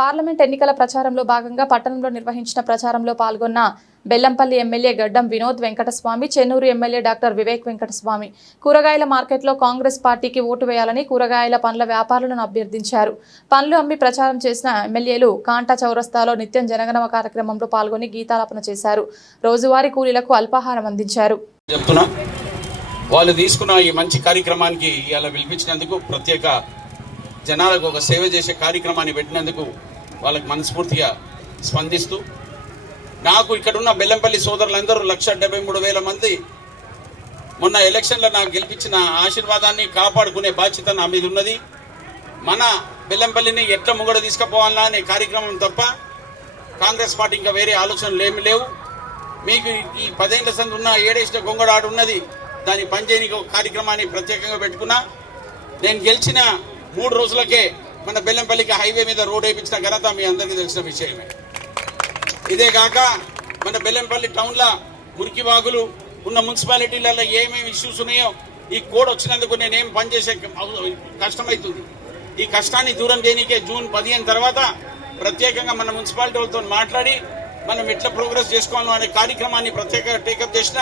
Parliament ఎన్నికల ప్రచారంలో భాగంగా పట్టణంలో నిర్వహించిన ప్రచారంలో పాల్గొన్న Bellampalli MLA Gaddam Vinod Venkataswamy Chennur MLA doctor Vivek Venkataswamy. కూరగాయల మార్కెట్లో కాంగ్రెస్ పార్టీకి ఓటు వేయాలని కూరగాయల పండ్ల వ్యాపారులను అభ్యర్థించారు. పండ్లు అమ్మి ప్రచారం చేసిన ఎమ్మెల్యేలు కాంటా చౌరస్తాలో నిత్యం జనగణమ కార్యక్రమంలో పాల్గొని గీతాలాపన చేశారు. రోజువారీ కూలీలకు అల్పాహారం అందించారు. వాళ్ళు తీసుకున్న ఈ మంచి కార్యక్రమానికి ఇలా పిలిపించినందుకు ప్రత్యేక జనాలకు ఒక సేవ చేసే కార్యక్రమాన్ని పెట్టినందుకు వాళ్ళకి మనస్ఫూర్తిగా స్పందిస్తూ నాకు ఇక్కడున్న బెల్లంపల్లి సోదరులందరూ లక్ష డెబ్బై మూడు వేల మంది మొన్న ఎలక్షన్లో నాకు గెలిపించిన ఆశీర్వాదాన్ని కాపాడుకునే బాధ్యత నా మీద ఉన్నది. మన బెల్లంపల్లిని ఎట్ల ముగడ తీసుకుపోవాలా అనే కార్యక్రమం తప్ప కాంగ్రెస్ పార్టీ ఇంకా వేరే ఆలోచనలు ఏమి లేవు. మీకు ఈ పదేళ్ళ సంది ఉన్న ఏడేసిన గొంగడాడు ఉన్నది. దాని పనిచేయని కార్యక్రమాన్ని ప్రత్యేకంగా పెట్టుకున్నా. నేను గెలిచిన మూడు రోజులకే మన బెల్లంపల్లికి హైవే మీద రోడ్ వేయించిన ఘనత మీ అందరికీ తెలిసిన విషయమే. ఇదే కాక మన బెల్లంపల్లి టౌన్లో మురికి వాగులు ఉన్న మున్సిపాలిటీలలో ఏమేమి ఇష్యూస్ ఉన్నాయో ఈ కోడ్ వచ్చినందుకు నేనేం పనిచేసే కష్టమవుతుంది ఈ కష్టాన్ని దూరం చేయనికే జూన్ పదిహేను తర్వాత ప్రత్యేకంగా మన మున్సిపాలిటీ వాళ్ళతో మాట్లాడి మనం ఎట్లా ప్రోగ్రెస్ చేసుకోవాలో అనే కార్యక్రమాన్ని ప్రత్యేకంగా టేకప్ చేసిన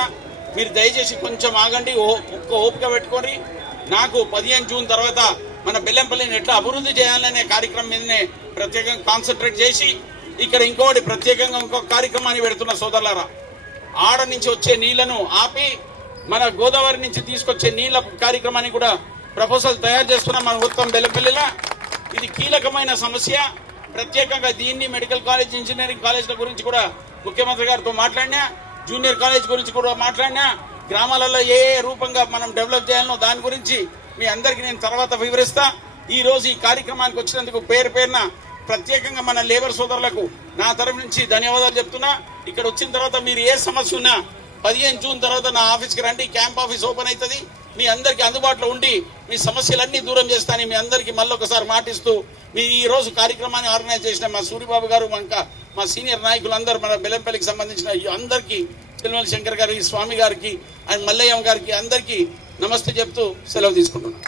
మీరు దయచేసి కొంచెం ఆగండి ఒక్క ఓపిక పెట్టుకొని నాకు పదిహేను జూన్ తర్వాత మన బెల్లంపల్లిని ఎట్లా అభివృద్ధి చేయాలనే కార్యక్రమం మీదనే ప్రత్యేకంగా కాన్సన్ట్రేట్ చేసి ఇక్కడ ఇంకోటి ప్రత్యేకంగా ఇంకొక కార్యక్రమాన్ని పెడుతున్న సోదరులారా. ఆడ నుంచి వచ్చే నీళ్ళను ఆపి మన గోదావరి నుంచి తీసుకొచ్చే నీళ్ళ కార్యక్రమాన్ని కూడా ప్రపోజల్ తయారు చేస్తున్నాం మన ఉత్తమ బెల్లపల్లిలో. ఇది కీలకమైన సమస్య. ప్రత్యేకంగా దీన్ని మెడికల్ కాలేజ్ ఇంజనీరింగ్ కాలేజ్ల గురించి కూడా ముఖ్యమంత్రి గారితో మాట్లాడినా జూనియర్ కాలేజ్ గురించి కూడా మాట్లాడినా గ్రామాలలో ఏ ఏ రూపంగా మనం డెవలప్ చేయాలనో దాని గురించి మీ అందరికీ నేను తర్వాత వివరిస్తా. ఈ రోజు ఈ కార్యక్రమానికి వచ్చినందుకు పేరు పేరున ప్రత్యేకంగా మన లేబర్ సోదరులకు నా తరఫు నుంచి ధన్యవాదాలు చెప్తున్నా. ఇక్కడ వచ్చిన తర్వాత మీరు ఏ సమస్య ఉన్నా పదిహేను జూన్ తర్వాత నా ఆఫీస్కి రండి క్యాంప్ ఆఫీస్ ఓపెన్ అవుతుంది. మీ అందరికీ అందుబాటులో ఉండి మీ సమస్యలన్నీ దూరం చేస్తాను మీ అందరికీ మళ్ళీ ఒకసారి మాటిస్తూ మీ ఈ రోజు కార్యక్రమాన్ని ఆర్గనైజ్ చేసిన మా సూర్యబాబు గారు మా ఇంకా మా సీనియర్ నాయకులందరూ మన బెల్లంపల్లికి సంబంధించిన అందరికీ తిరుమల శంకర్ గారికి స్వామి గారికి అండ్ మల్లయ్య గారికి అందరికీ నమస్తే చెప్తూ సెలవు తీసుకుంటున్నాను